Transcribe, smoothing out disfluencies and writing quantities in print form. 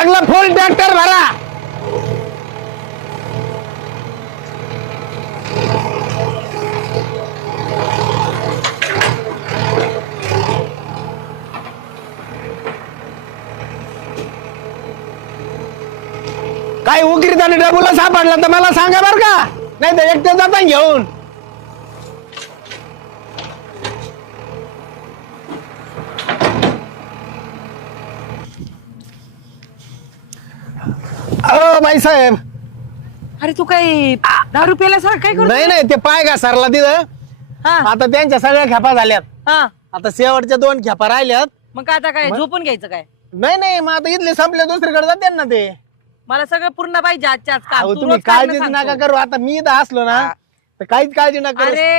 लागला फुल ट्रॅक्टर भरा. काही उकरीत आणि डबूला सापडला तर मला सांगा बर का, नाही तर एकटे जाता घेऊन. बाईसाहेब, अरे तू काय दारू प्यायला सर काय करतो? नाही नाही, ते पाय घसरला तिथं. हा आता त्यांच्या सगळ्या खेपा झाल्यात. हा आता शेवटच्या 2 खेपा राहिल्यात. मग काय आता काय झोपून घ्यायचं काय? नाही नाही, मग आता इथले संपले, दुसरीकडे जाते ना ते. मला सगळं पूर्ण पाहिजे आजच्या आज काम. अहो, तू तुम्ही रोज काय काळजीच मला नका सांगतो? करू. आता मी इथं असलो ना तर काहीच काळजी नका करू. अरे